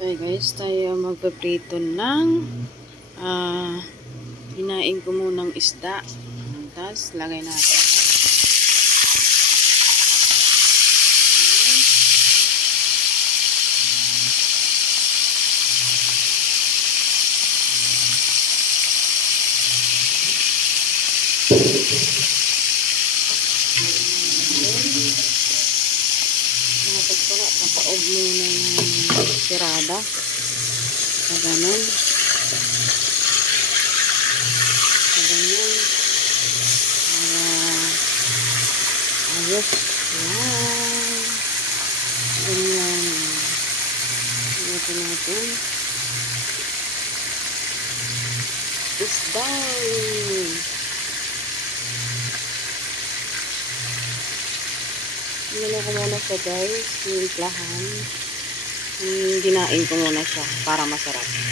Okay guys, tayo magpaprito ng hinain ko munang isda. Tapos lagay natin. Dapat pala kakaob muna yung sirada. Sa ganun. Sa ganyan. Ayos. Yan. Ganyan. Ito natin. Isda. Nila ko muna siya guys. Yung iklahan. Ginain ko muna siya para masarap.